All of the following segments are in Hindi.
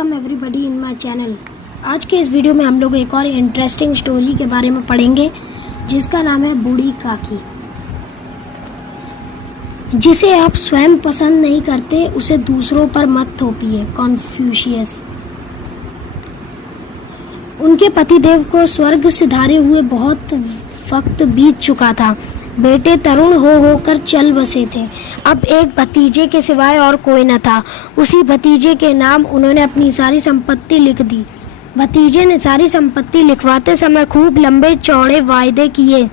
Welcome everybody in my channel. आज के इस वीडियो में हम लोग एक और इंटरेस्टिंग स्टोरी के बारे में पढ़ेंगे जिसका नाम है बूढ़ी काकी। जिसे आप स्वयं पसंद नहीं करते उसे दूसरों पर मत थोपिए। कॉन्फ्यूशियस। उनके पतिदेव को स्वर्ग सिधारे हुए बहुत वक्त बीत चुका था। बेटे तरुण होकर चल बसे थे। अब एक भतीजे के सिवाय और कोई न था। उसी भतीजे के नाम उन्होंने अपनी सारी संपत्ति लिख दी। भतीजे ने सारी संपत्ति लिखवाते समय खूब लंबे चौड़े वायदे किए,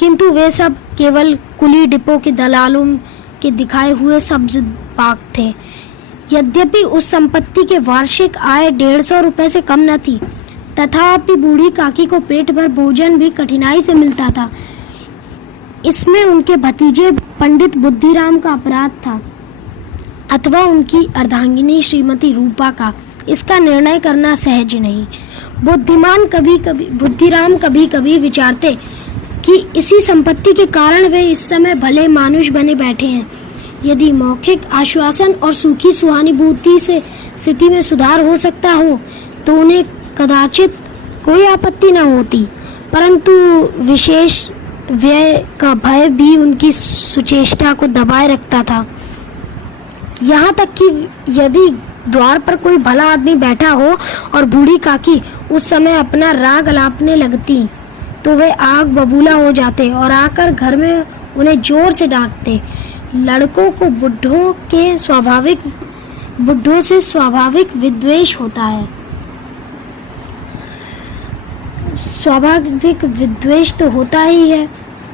किंतु वे सब केवल कुली डिपो के दलालों के दिखाए हुए सब्ज बाग थे। यद्यपि उस संपत्ति के वार्षिक आय 150 रुपये से कम न थी, तथापि बूढ़ी काकी को पेट भर भोजन भी कठिनाई से मिलता था। इसमें उनके भतीजे पंडित बुद्धिराम का अपराध था अथवा उनकी अर्धांगिनी श्रीमती रूपा का। इसका निर्णय करना सहज नहीं। बुद्धिराम कभी कभी विचारते कि इसी संपत्ति के कारण वे इस समय भले मानुष बने बैठे हैं। यदि मौखिक आश्वासन और सूखी सहानुभूति से स्थिति में सुधार हो सकता हो तो उन्हें कदाचित कोई आपत्ति न होती, परंतु विशेष व्यय का भय भी उनकी सुचेष्टा को दबाए रखता था। यहाँ तक कि यदि द्वार पर कोई भला आदमी बैठा हो और बूढ़ी काकी उस समय अपना राग अलापने लगती तो वे आग बबूला हो जाते और आकर घर में उन्हें जोर से डांटते। लड़कों को बुढ़ों से स्वाभाविक विद्वेष होता है। स्वाभाविक विद्वेष तो होता ही है,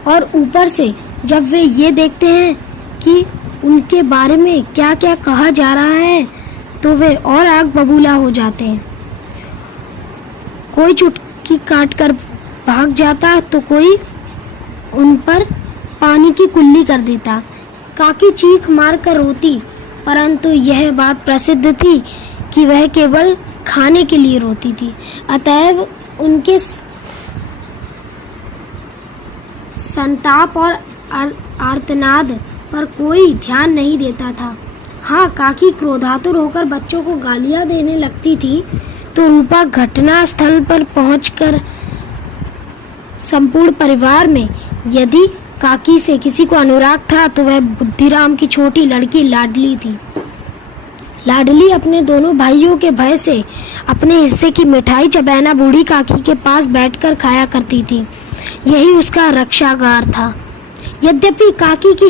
और ऊपर से जब वे ये देखते हैं कि उनके बारे में क्या क्या कहा जा रहा है तो वे और आग बबूला हो जाते हैं। कोई चुटकी काट कर भाग जाता तो कोई उन पर पानी की कुल्ली कर देता। काकी चीख मार कर रोती, परंतु यह बात प्रसिद्ध थी कि वह केवल खाने के लिए रोती थी, अतएव उनके संताप और आर्तनाद पर कोई ध्यान नहीं देता था। हाँ, काकी क्रोधातुर होकर बच्चों को गालियां देने लगती थी तो रूपा घटना स्थल पर पहुंचकर संपूर्ण परिवार में यदि काकी से किसी को अनुराग था तो वह बुद्धिराम की छोटी लड़की लाडली थी। लाडली अपने दोनों भाइयों के भय से अपने हिस्से की मिठाई चबैना बूढ़ी काकी के पास बैठकर खाया करती थी। यही उसका रक्षागार था। यद्यपि काकी की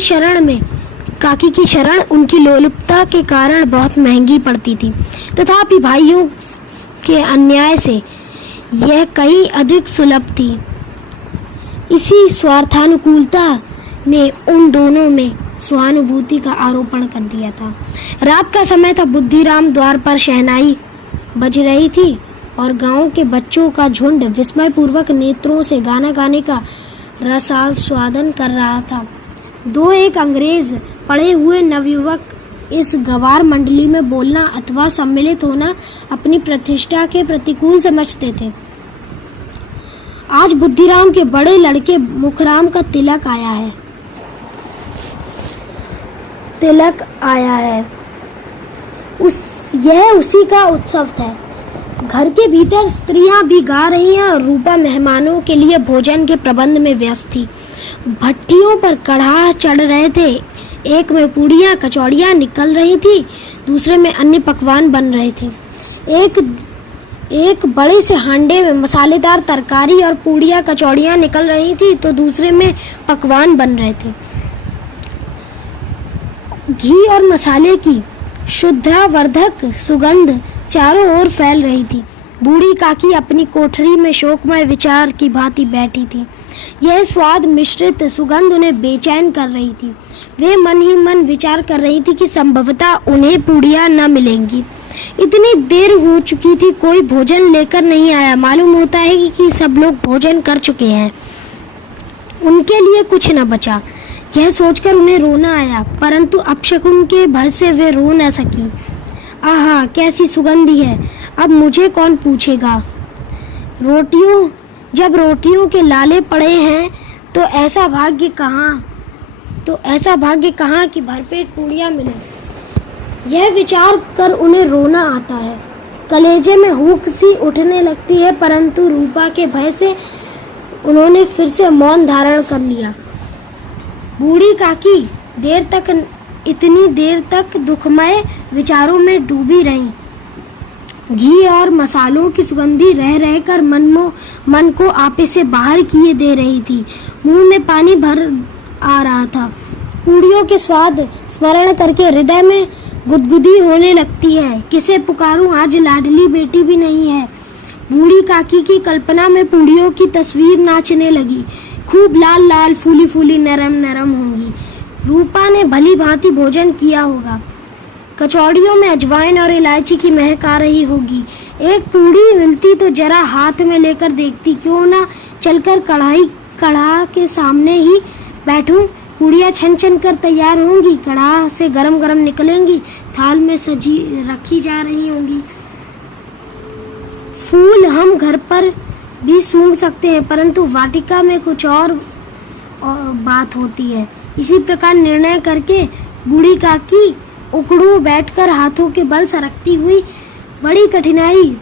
शरण उनकी लोलुपता के कारण बहुत महंगी पड़ती थी, तथापि भाइयों के अन्याय से यह कहीं अधिक सुलभ थी। इसी स्वार्थानुकूलता ने उन दोनों में सहानुभूति का आरोपण कर दिया था। रात का समय था। बुद्धिराम द्वार पर शहनाई बज रही थी और गांव के बच्चों का झुंड विस्मयपूर्वक नेत्रों से गाना गाने का रसास्वादन कर रहा था। दो एक अंग्रेज पढ़े हुए नवयुवक इस गवार मंडली में बोलना अथवा सम्मिलित होना अपनी प्रतिष्ठा के प्रतिकूल समझते थे। आज बुद्धिराम के बड़े लड़के मुखराम का तिलक आया है। यह उसी का उत्सव था। घर के भीतर स्त्रियां भी गा रही हैं और रूपा मेहमानों के लिए भोजन के प्रबंध में व्यस्त थी। भट्टियों पर कढ़ाह चढ़ रहे थे। एक में पूड़ियाँ कचौड़ियाँ निकल रही थी, दूसरे में अन्य पकवान बन रहे थे। एक बड़े से हांडे में मसालेदार तरकारी और पूड़ियाँ कचौड़ियाँ निकल रही थी तो दूसरे में पकवान बन रहे थे। घी और मसाले की शुद्धावर्धक सुगंध चारों ओर फैल रही थी। बूढ़ी काकी अपनी कोठरी में शोकमय विचार की भांति बैठी थी। यह स्वाद मिश्रित सुगंध उन्हें बेचैन कर रही थी। वे मन ही मन विचार कर रही थी कि संभवतः उन्हें पूड़ियाँ न मिलेंगी। इतनी देर हो चुकी थी, कोई भोजन लेकर नहीं आया। मालूम होता है कि सब लोग भोजन कर चुके हैं, उनके लिए कुछ न बचा। यह सोचकर उन्हें रोना आया, परंतु अपशकुन के भय से वे रो न सकी। आहा, कैसी सुगंधी है! अब मुझे कौन पूछेगा। जब रोटियों के लाले पड़े हैं तो ऐसा भाग्य कहाँ कि भरपेट पूड़ियाँ मिले। यह विचार कर उन्हें रोना आता है। कलेजे में हुक सी उठने लगती है, परंतु रूपा के भय से उन्होंने फिर से मौन धारण कर लिया। बूढ़ी काकी इतनी देर तक दुखमय विचारों में डूबी रहीं। घी और मसालों की सुगंधी रह रहकर मन को आपे से बाहर किए दे रही थी। मुंह में पानी भर आ रहा था। पूड़ियों के स्वाद स्मरण करके हृदय में गुदगुदी होने लगती है। किसे पुकारूं, आज लाडली बेटी भी नहीं है। बूढ़ी काकी की कल्पना में पूड़ियों की तस्वीर नाचने लगी। खूब लाल लाल, फूली फूली, नरम नरम होंगी। रूपा ने भली भांति भोजन किया होगा। कचौड़ियों में अजवाइन और इलायची की महक आ रही होगी। एक पूड़ी मिलती तो जरा हाथ में लेकर देखती, क्यों ना चलकर कढ़ा के सामने ही बैठूं। पूड़ियाँ छन छन कर तैयार होंगी, कढ़ा से गरम गरम निकलेंगी, थाल में सजी रखी जा रही होंगी। फूल हम घर पर भी सूंघ सकते हैं, परंतु वाटिका में कुछ और बात होती है। इसी प्रकार निर्णय करके बूढ़ी काकी उकड़ू बैठकर हाथों के बल सरकती हुई बड़ी कठिनाई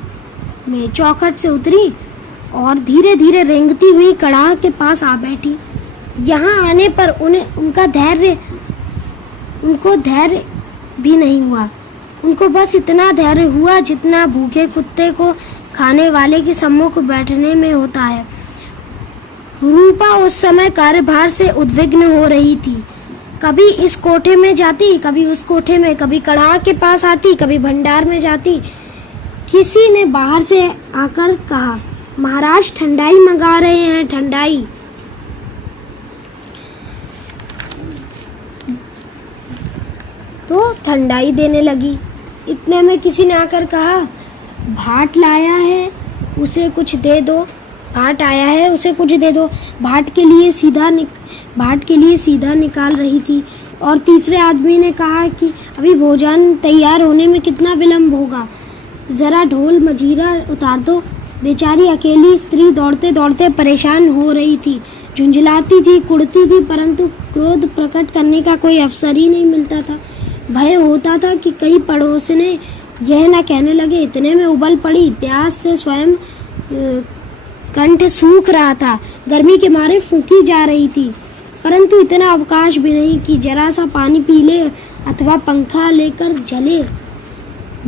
में चौखट से उतरी और धीरे धीरे रेंगती हुई कढ़ा के पास आ बैठी। यहाँ आने पर उनको धैर्य भी नहीं हुआ। उनको बस इतना धैर्य हुआ जितना भूखे कुत्ते को खाने वाले के सम्मुख बैठने में होता है। रूपा उस समय कार्यभार से उद्विग्न हो रही थी। कभी इस कोठे में जाती, कभी उस कोठे में, कभी कढ़ा के पास आती, कभी भंडार में जाती। किसी ने बाहर से आकर कहा, महाराज ठंडाई मंगा रहे हैं, ठंडाई। तो ठंडाई देने लगी। इतने में किसी ने आकर कहा, भाट लाया है, उसे कुछ दे दो। भाट आया है, उसे कुछ दे दो। भाट के लिए सीधा निकाल रही थी। और तीसरे आदमी ने कहा कि अभी भोजन तैयार होने में कितना विलंब होगा, जरा ढोल मजीरा उतार दो। बेचारी अकेली स्त्री दौड़ते दौड़ते परेशान हो रही थी, झुंझलाती थी, कुड़ती थी, परंतु क्रोध प्रकट करने का कोई अवसर ही नहीं मिलता था। भय होता था कि कई पड़ोसने यह न कहने लगे। इतने में उबल पड़ी। प्यास से स्वयं कंठ सूख रहा था, गर्मी के मारे फूंकी जा रही थी, परंतु इतना अवकाश भी नहीं कि जरा सा पानी पी ले अथवा पंखा लेकर जले।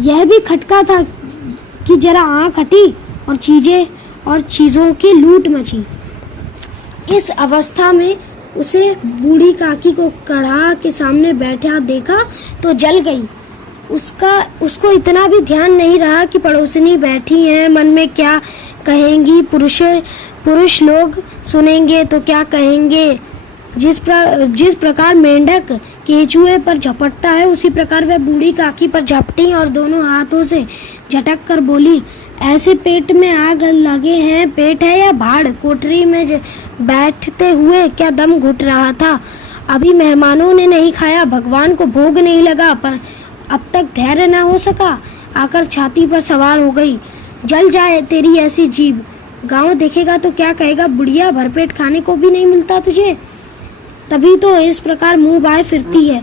यह भी खटका था कि जरा आँख हटी और चीज़ों की लूट मची। इस अवस्था में उसे बूढ़ी काकी को कढ़ा के सामने बैठा देखा तो जल गई। उसको इतना भी ध्यान नहीं रहा कि पड़ोसनी बैठी हैं, मन में क्या कहेंगी, पुरुष लोग सुनेंगे तो क्या कहेंगे। जिस प्रकार मेंढक केचुए पर झपटता है, उसी प्रकार वह बूढ़ी काकी पर झपटी और दोनों हाथों से झटक कर बोली, ऐसे पेट में आग लगे हैं, पेट है या भाड़। कोठरी में बैठते हुए क्या दम घुट रहा था। अभी मेहमानों ने नहीं खाया, भगवान को भोग नहीं लगा, पर अब तक धैर्य न हो सका। आकर छाती पर सवार हो गई। जल जाए तेरी ऐसी जीभ, गांव देखेगा तो क्या कहेगा, बुढ़िया भरपेट खाने को भी नहीं मिलता तुझे। तभी तो इस प्रकार मुंह बाए फिरती है,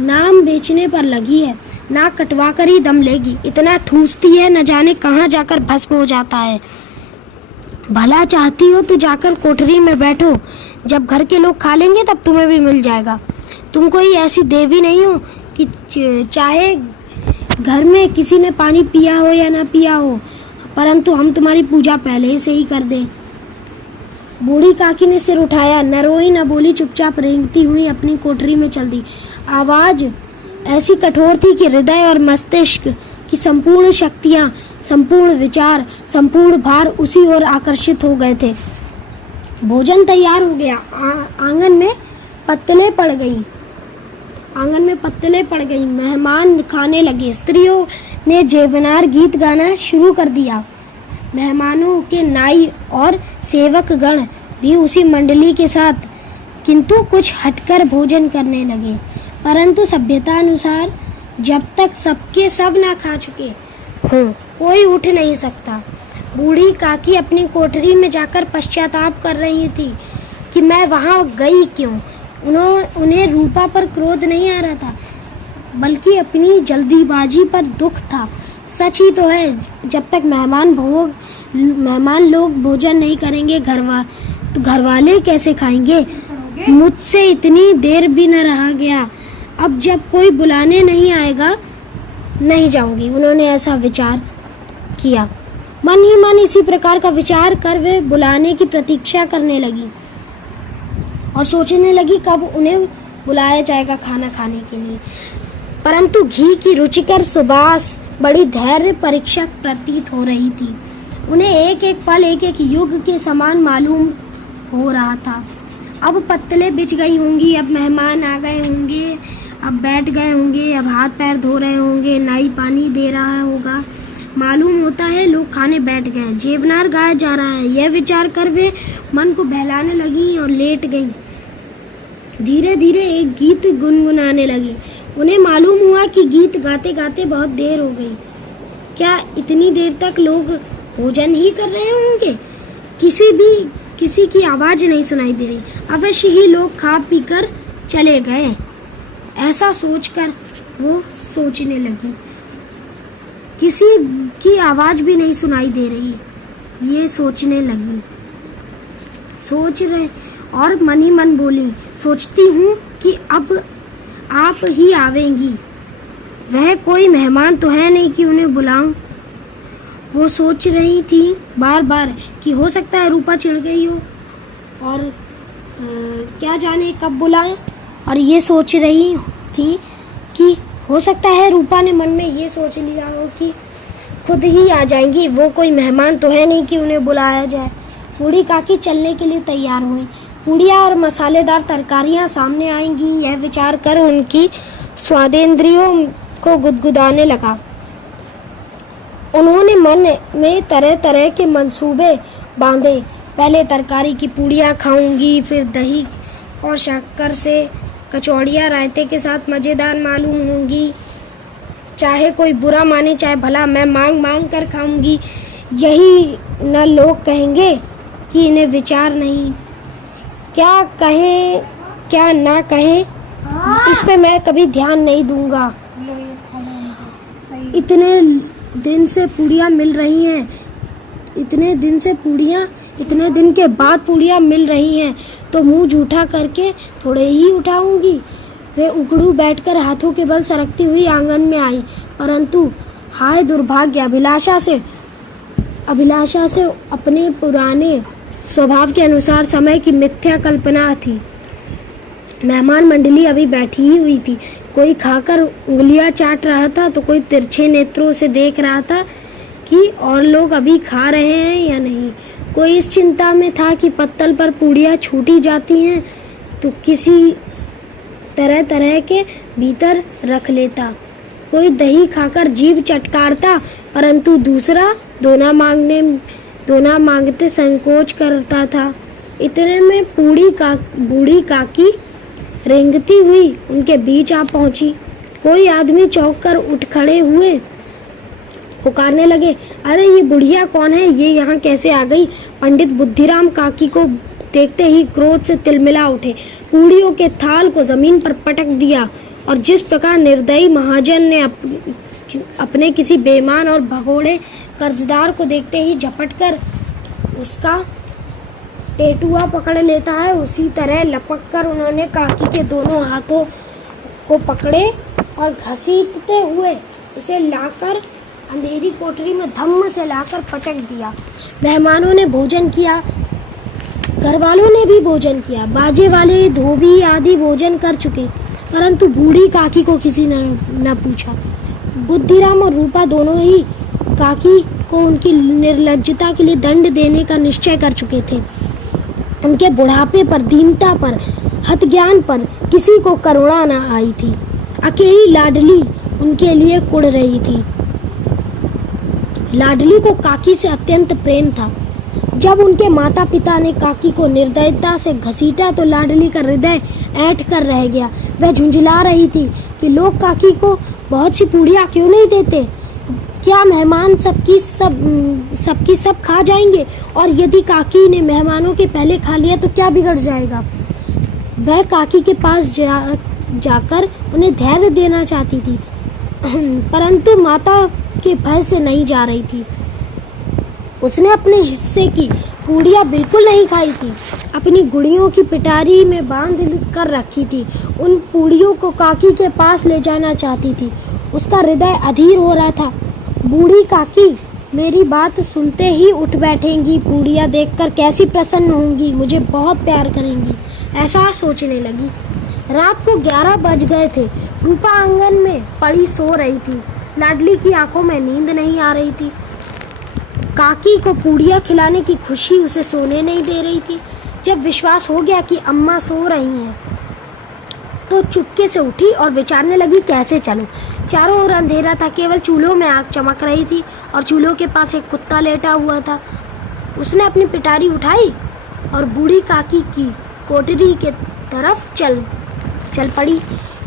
नाम बेचने पर लगी है, नाक कटवा कर ही दम लेगी। इतना ठूसती है, न जाने कहाँ जाकर भस्म हो जाता है। भला चाहती हो तो जाकर कोठरी में बैठो, जब घर के लोग खा लेंगे तब तुम्हें भी मिल जाएगा। तुम कोई ऐसी देवी नहीं हो कि चाहे घर में किसी ने पानी पिया हो या ना पिया हो, परंतु हम तुम्हारी पूजा पहले से ही कर दें। बूढ़ी काकी ने सिर उठाया, न रोई न बोली, चुपचाप रेंगती हुई अपनी कोठरी में चल दी। आवाज ऐसी कठोर थी कि हृदय और मस्तिष्क की संपूर्ण शक्तियां, संपूर्ण विचार, संपूर्ण भार उसी ओर आकर्षित हो गए थे। भोजन तैयार हो गया। आंगन में पत्तलें पड़ गई। मेहमान खाने लगे। स्त्रियों ने जेवनार गीत गाना शुरू कर दिया। मेहमानों के नाई और सेवक गण भी उसी मंडली के साथ किंतु कुछ हटकर भोजन करने लगे, परंतु सभ्यता अनुसार जब तक सबके सब ना खा चुके हों कोई उठ नहीं सकता। बूढ़ी काकी अपनी कोठरी में जाकर पश्चाताप कर रही थी कि मैं वहाँ गई क्यों। उन्हें रूपा पर क्रोध नहीं आ रहा था, बल्कि अपनी जल्दीबाजी पर दुख था। सच ही तो है, जब तक मेहमान लोग भोजन नहीं करेंगे तो घर वाले कैसे खाएंगे। मुझसे इतनी देर भी न रहा गया, अब जब कोई बुलाने नहीं आएगा नहीं जाऊंगी। उन्होंने ऐसा विचार किया। मन ही मन इसी प्रकार का विचार कर वे बुलाने की प्रतीक्षा करने लगी और सोचने लगी कब उन्हें बुलाया जाएगा खाना खाने के लिए। परंतु घी की रुचिकर सुबास बड़ी धैर्य परीक्षक प्रतीत हो रही थी। उन्हें एक एक पल एक एक युग के समान मालूम हो रहा था। अब पत्तलें बिछ गई होंगी, अब मेहमान आ गए होंगे, अब बैठ गए होंगे, अब हाथ पैर धो रहे होंगे, नाई पानी दे रहा होगा। मालूम होता है लोग खाने बैठ गए, जेवनार गाया जा रहा है। यह विचार कर वे मन को बहलाने लगी और लेट गई। धीरे धीरे एक गीत गुनगुनाने लगी। उन्हें मालूम हुआ कि गीत गाते गाते बहुत देर हो गई। क्या इतनी देर तक लोग भोजन ही कर रहे होंगे? किसी की आवाज नहीं सुनाई दे रही। अवश्य ही लोग खा पी कर चले गए। ऐसा सोचकर वो सोचने लगी, किसी की आवाज भी नहीं सुनाई दे रही। ये सोचने लगी, सोच रहे और मन ही मन बोली, सोचती हूँ कि अब आप ही आवेंगी। वह कोई मेहमान तो है नहीं कि उन्हें बुलाऊं। वो सोच रही थी बार बार कि हो सकता है रूपा चिढ़ गई हो और क्या जाने कब बुलाएं। और ये सोच रही थी कि हो सकता है रूपा ने मन में ये सोच लिया हो कि खुद ही आ जाएंगी, वो कोई मेहमान तो है नहीं कि उन्हें बुलाया जाए। बूढ़ी काकी चलने के लिए तैयार हुई। पूड़ियाँ और मसालेदार तरकारियाँ सामने आएंगी, यह विचार कर उनकी स्वादेंद्रियों को गुदगुदाने लगा। उन्होंने मन में तरह तरह के मंसूबे बांधे। पहले तरकारी की पूड़ियाँ खाऊंगी, फिर दही और शक्कर से कचौड़ियाँ रायते के साथ मज़ेदार मालूम होंगी। चाहे कोई बुरा माने चाहे भला, मैं मांग मांग कर खाऊंगी। यही न लोग कहेंगे कि इन्हें विचार नहीं। क्या कहें क्या ना कहें, इस पे मैं कभी ध्यान नहीं दूंगा। इतने दिन से पूड़ियाँ मिल रही हैं, इतने दिन के बाद पूड़ियाँ मिल रही हैं तो मुंह जूठा करके थोड़े ही उठाऊंगी। वे उकड़ू बैठकर हाथों के बल सरकती हुई आंगन में आई। परंतु हाय दुर्भाग्य, अभिलाषा से अपने पुराने स्वभाव के अनुसार समय की मिथ्या कल्पना थी। मेहमान मंडली अभी बैठी ही हुई थी। कोई खाकर उंगलियां चाट रहा था तो कोई तिरछे नेत्रों से देख रहा था कि और लोग अभी खा रहे हैं या नहीं। कोई इस चिंता में था कि पत्तल पर पूड़ियाँ छूटी जाती हैं तो किसी तरह तरह के भीतर रख लेता। कोई दही खाकर जीभ चटकारता, परंतु दूसरा दोना मांगते संकोच करता था। इतने में बूढ़ी काकी रेंगती हुई उनके बीच आ पहुंची। कोई आदमी चौंक कर उठ खड़े हुए पुकारने लगे, अरे ये बुढ़िया कौन है, ये यहाँ कैसे आ गई? पंडित बुद्धिराम काकी को देखते ही क्रोध से तिलमिला उठे, पूड़ियों के थाल को जमीन पर पटक दिया और जिस प्रकार निर्दयी महाजन ने अपने किसी बेईमान और भगोड़े कर्जदार को देखते ही झपट कर उसका टेटुआ पकड़ लेता है, उसी तरह लपक कर उन्होंने काकी के दोनों हाथों को पकड़े और घसीटते हुए उसे लाकर अंधेरी कोठरी में धम्म से लाकर पटक दिया। मेहमानों ने भोजन किया, घर वालों ने भी भोजन किया। बाजे वाले धोबी आदि भोजन कर चुके, परंतु बूढ़ी काकी को किसी ने न पूछा। बुद्धिराम और रूपा दोनों ही काकी को उनकी निर्लज्जता के लिए दंड देने का निश्चय कर चुके थे। उनके बुढ़ापे पर, दीनता पर, हतज्ञान पर किसी को करुणा न आई थी। अकेली लाडली उनके लिए कुढ़ रही थी। लाडली को काकी से अत्यंत प्रेम था। जब उनके माता पिता ने काकी को निर्दयता से घसीटा तो लाडली का हृदय ऐंठ कर रह गया। वह झुंझला रही थी कि लोग काकी को बहुत सी पूड़ियाँ क्यों नहीं देते? क्या मेहमान सबकी सब खा जाएंगे? और यदि काकी ने मेहमानों के पहले खा लिया तो क्या बिगड़ जाएगा? वह काकी के पास जाकर उन्हें धैर्य देना चाहती थी। परंतु माता के भय से नहीं जा रही थी। उसने अपने हिस्से की पूड़ियाँ बिल्कुल नहीं खाई थी, अपनी गुड़ियों की पिटारी में बांध कर रखी थी। उन पूड़ियों को काकी के पास ले जाना चाहती थी। उसका हृदय अधीर हो रहा था। बूढ़ी काकी मेरी बात सुनते ही उठ बैठेंगी, पूड़ियाँ देखकर कैसी प्रसन्न होंगी, मुझे बहुत प्यार करेंगी, ऐसा सोचने लगी। रात को 11 बज गए थे। रूपा आंगन में पड़ी सो रही थी। लाडली की आंखों में नींद नहीं आ रही थी। काकी को पूड़ियाँ खिलाने की खुशी उसे सोने नहीं दे रही थी। जब विश्वास हो गया कि अम्मा सो रही हैं, तो चुपके से उठी और विचारने लगी कैसे चलूं। चारों ओर अंधेरा था, केवल चूल्हों में आग चमक रही थी और चूल्हों के पास एक कुत्ता लेटा हुआ था। उसने अपनी पिटारी उठाई और बूढ़ी काकी की कोठरी के तरफ चल पड़ी।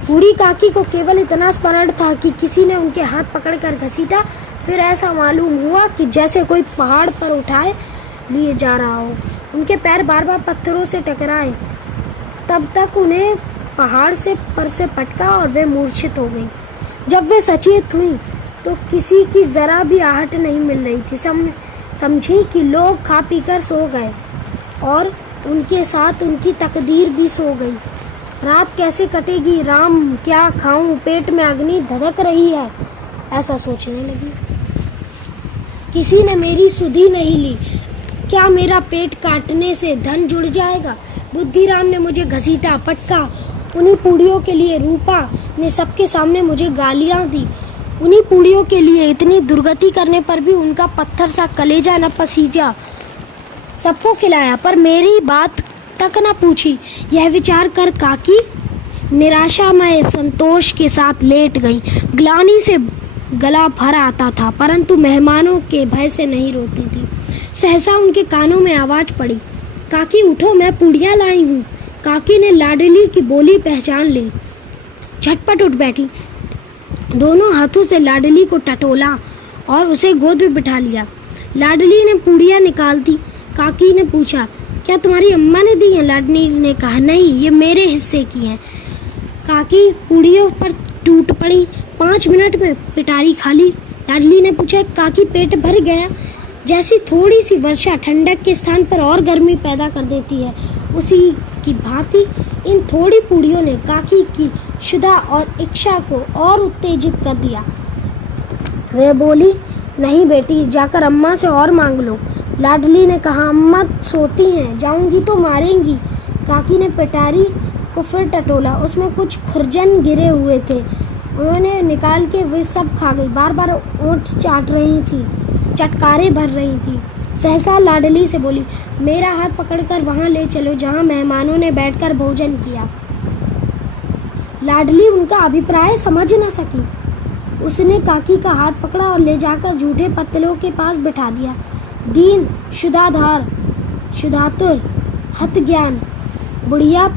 बूढ़ी काकी को केवल इतना स्मरण था कि किसी ने उनके हाथ पकड़कर घसीटा। फिर ऐसा मालूम हुआ कि जैसे कोई पहाड़ पर उठाए लिए जा रहा हो। उनके पैर बार बार पत्थरों से टकराए। तब तक उन्हें पहाड़ से पटका और वे मूर्छित हो गई। जब वे सचेत हुई तो किसी की जरा भी आहट नहीं मिल रही थी। समझी कि लोग खा पीकर सो गए और उनके साथ उनकी तकदीर भी सो गई। रात कैसे कटेगी, राम क्या खाऊं, पेट में अग्नि धधक रही है, ऐसा सोचने लगी। किसी ने मेरी सुधि नहीं ली। क्या मेरा पेट काटने से धन जुड़ जाएगा? बुद्धिराम ने मुझे घसीटा, पटका। उन्हीं पूड़ियों के लिए रूपा ने सबके सामने मुझे गालियां दी। उन्हीं पूड़ियों के लिए इतनी दुर्गति करने पर भी उनका पत्थर सा कलेजा न पसीजा। सबको खिलाया पर मेरी बात तक न पूछी। यह विचार कर काकी निराशामय संतोष के साथ लेट गई। ग्लानि से गला भर आता था, परंतु मेहमानों के भय से नहीं रोती थी। सहसा उनके कानों में आवाज पड़ी, काकी उठो, मैं पूड़ियाँ लाई हूँ। काकी ने लाडली की बोली पहचान ली। झटपट उठ बैठी, दोनों हाथों से लाडली को टटोला और उसे गोद में बिठा लिया। लाडली ने पूड़ियाँ निकाल दी। काकी ने पूछा, क्या तुम्हारी अम्मा ने दी हैं? लाडली ने कहा, नहीं, ये मेरे हिस्से की हैं। काकी पूड़ियों पर टूट पड़ी। 5 मिनट में पिटारी खाली। लाडली ने पूछा, काकी पेट भर गया? जैसी थोड़ी सी वर्षा ठंडक के स्थान पर और गर्मी पैदा कर देती है, उसी की भांति इन थोड़ी पूड़ियों ने काकी की क्षुधा और इच्छा को और उत्तेजित कर दिया। वे बोली, नहीं बेटी, जाकर अम्मा से और मांग लो। लाडली ने कहा, अम्मा सोती हैं, जाऊंगी तो मारेंगी। काकी ने पिटारी को फिर टटोला। उसमें कुछ खुरजन गिरे हुए थे। उन्होंने निकाल के वे सब खा गई। बार बार ओंठ चाट रही थी, चटकारे भर रही थी। सहसा लाडली से बोली, मेरा हाथ पकड़कर वहाँ ले चलो जहाँ मेहमानों ने बैठकर भोजन किया। लाडली उनका अभिप्राय समझ न सकी। उसने काकी का हाथ पकड़ा और ले जाकर जूठे पत्तलों के पास बिठा दिया। दीन शुदाधार शुदातुर हतज्ञान बुढ़िया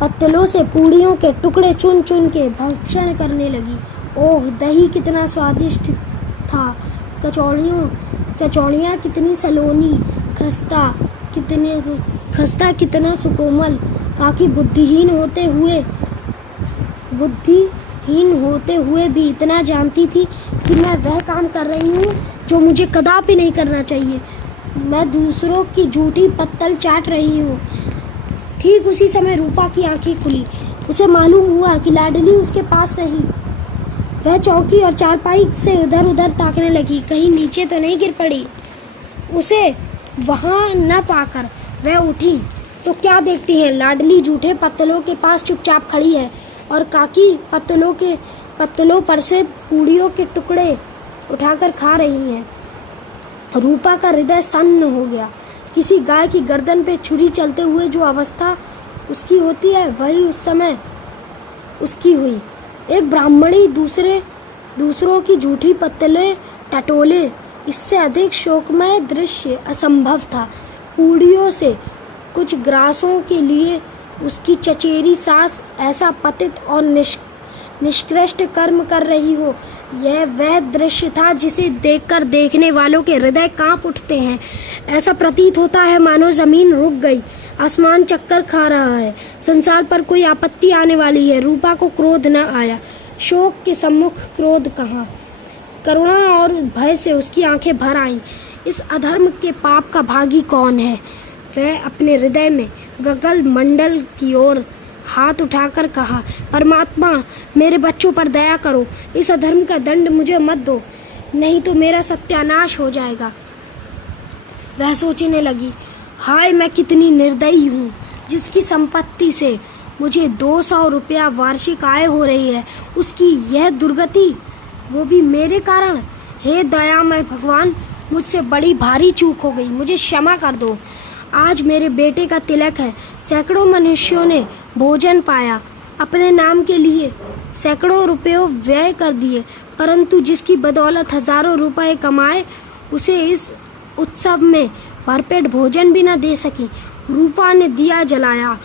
पत्तलों से पूड़ियों के टुकड़े चुन चुन के भक्षण करने लगी। ओह, दही कितना स्वादिष्ट था, कचौड़ियाँ कितनी सलोनी, खस्ता कितना सुकोमल। काकी बुद्धिहीन होते हुए भी इतना जानती थी कि मैं वह काम कर रही हूँ जो मुझे कदापि नहीं करना चाहिए। मैं दूसरों की झूठी पत्तल चाट रही हूँ। ठीक उसी समय रूपा की आंखें खुली। उसे मालूम हुआ कि लाडली उसके पास नहीं। वह चौकी और चारपाई से उधर उधर ताकने लगी, कहीं नीचे तो नहीं गिर पड़ी। उसे वहाँ न पाकर वह उठी तो क्या देखती है, लाडली जूठे पत्तलों के पास चुपचाप खड़ी है और काकी पत्तलों पर से पूड़ियों के टुकड़े उठाकर खा रही हैं। रूपा का हृदय सन्न हो गया। किसी गाय की गर्दन पे छुरी चलते हुए जो अवस्था उसकी होती है, वही उस समय उसकी हुई। एक ब्राह्मणी दूसरों की झूठी पत्तलें टटोले, इससे अधिक शोकमय दृश्य असंभव था। पूड़ियों से कुछ ग्रासों के लिए उसकी चचेरी सास ऐसा पतित और निष्कृष्ट कर्म कर रही हो, यह वह दृश्य था जिसे देखकर देखने वालों के हृदय कांप उठते हैं। ऐसा प्रतीत होता है मानो जमीन रुक गई, आसमान चक्कर खा रहा है, संसार पर कोई आपत्ति आने वाली है। रूपा को क्रोध न आया। शोक के सम्मुख क्रोध कहाँ। करुणा और भय से उसकी आंखें भर आईं। इस अधर्म के पाप का भागी कौन है। वह अपने हृदय में गगन मंडल की ओर हाथ उठाकर कहा, परमात्मा मेरे बच्चों पर दया करो, इस अधर्म का दंड मुझे मत दो, नहीं तो मेरा सत्यानाश हो जाएगा। वह सोचने लगी, हाय मैं कितनी निर्दयी हूँ, जिसकी संपत्ति से मुझे 200 रुपया वार्षिक आय हो रही है, उसकी यह दुर्गति, वो भी मेरे कारण। हे दयामय भगवान, मुझसे बड़ी भारी चूक हो गई, मुझे क्षमा कर दो। आज मेरे बेटे का तिलक है, सैकड़ों मनुष्यों ने भोजन पाया, अपने नाम के लिए सैकड़ों रुपयों व्यय कर दिए, परंतु जिसकी बदौलत हजारों रुपए कमाए, उसे इस उत्सव में भरपेट भोजन भी न दे सकी। रूपा ने दिया जलाया,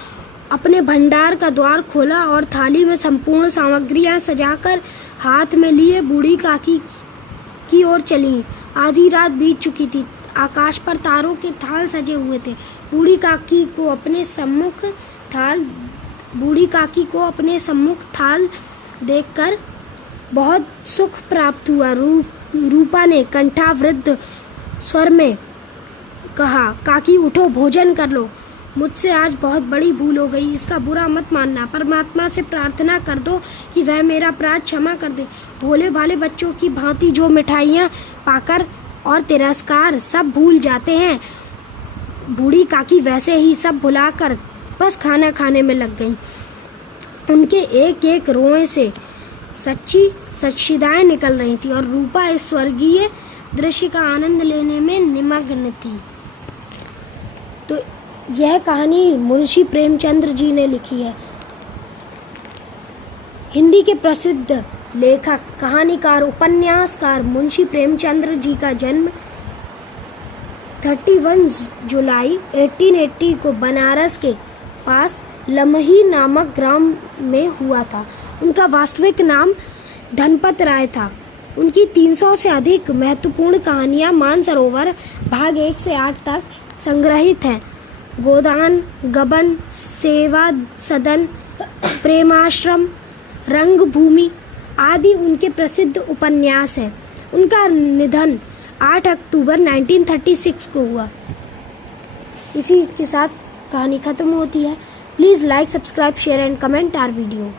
अपने भंडार का द्वार खोला और थाली में संपूर्ण सामग्रियां सजाकर हाथ में लिए बूढ़ी काकी की ओर चली। आधी रात बीत चुकी थी, आकाश पर तारों के थाल सजे हुए थे। बूढ़ी काकी को अपने सम्मुख थाल देखकर बहुत सुख प्राप्त हुआ। रूपा ने कंठावृद्ध स्वर में कहा, काकी उठो, भोजन कर लो, मुझसे आज बहुत बड़ी भूल हो गई, इसका बुरा मत मानना। परमात्मा से प्रार्थना कर दो कि वह मेरा अपराध क्षमा कर दे। भोले भाले बच्चों की भांति जो मिठाइयाँ पाकर और तिरस्कार सब भूल जाते हैं, बूढ़ी काकी वैसे ही सब भुलाकर बस खाना खाने में लग गई। उनके एक एक रोए से सच्ची सच्चिदाएं निकल रही थी और रूपा इस स्वर्गीय दृश्य का आनंद लेने में निमग्न थी। तो यह कहानी मुंशी प्रेमचंद्र जी ने लिखी है। हिंदी के प्रसिद्ध लेखक, कहानीकार, उपन्यासकार मुंशी प्रेमचंद्र जी का जन्म 31 जुलाई 1880 को बनारस के पास लमही नामक ग्राम में हुआ था। उनका वास्तविक नाम धनपत राय था। उनकी 300 से अधिक महत्वपूर्ण कहानियाँ मानसरोवर भाग 1 से 8 तक संग्रहित हैं। गोदान, गबन, सेवा सदन, प्रेमाश्रम, रंगभूमि आदि उनके प्रसिद्ध उपन्यास हैं। उनका निधन 8 अक्टूबर 1936 को हुआ। इसी के साथ कहानी खत्म होती है। Please like, subscribe, share and comment our video.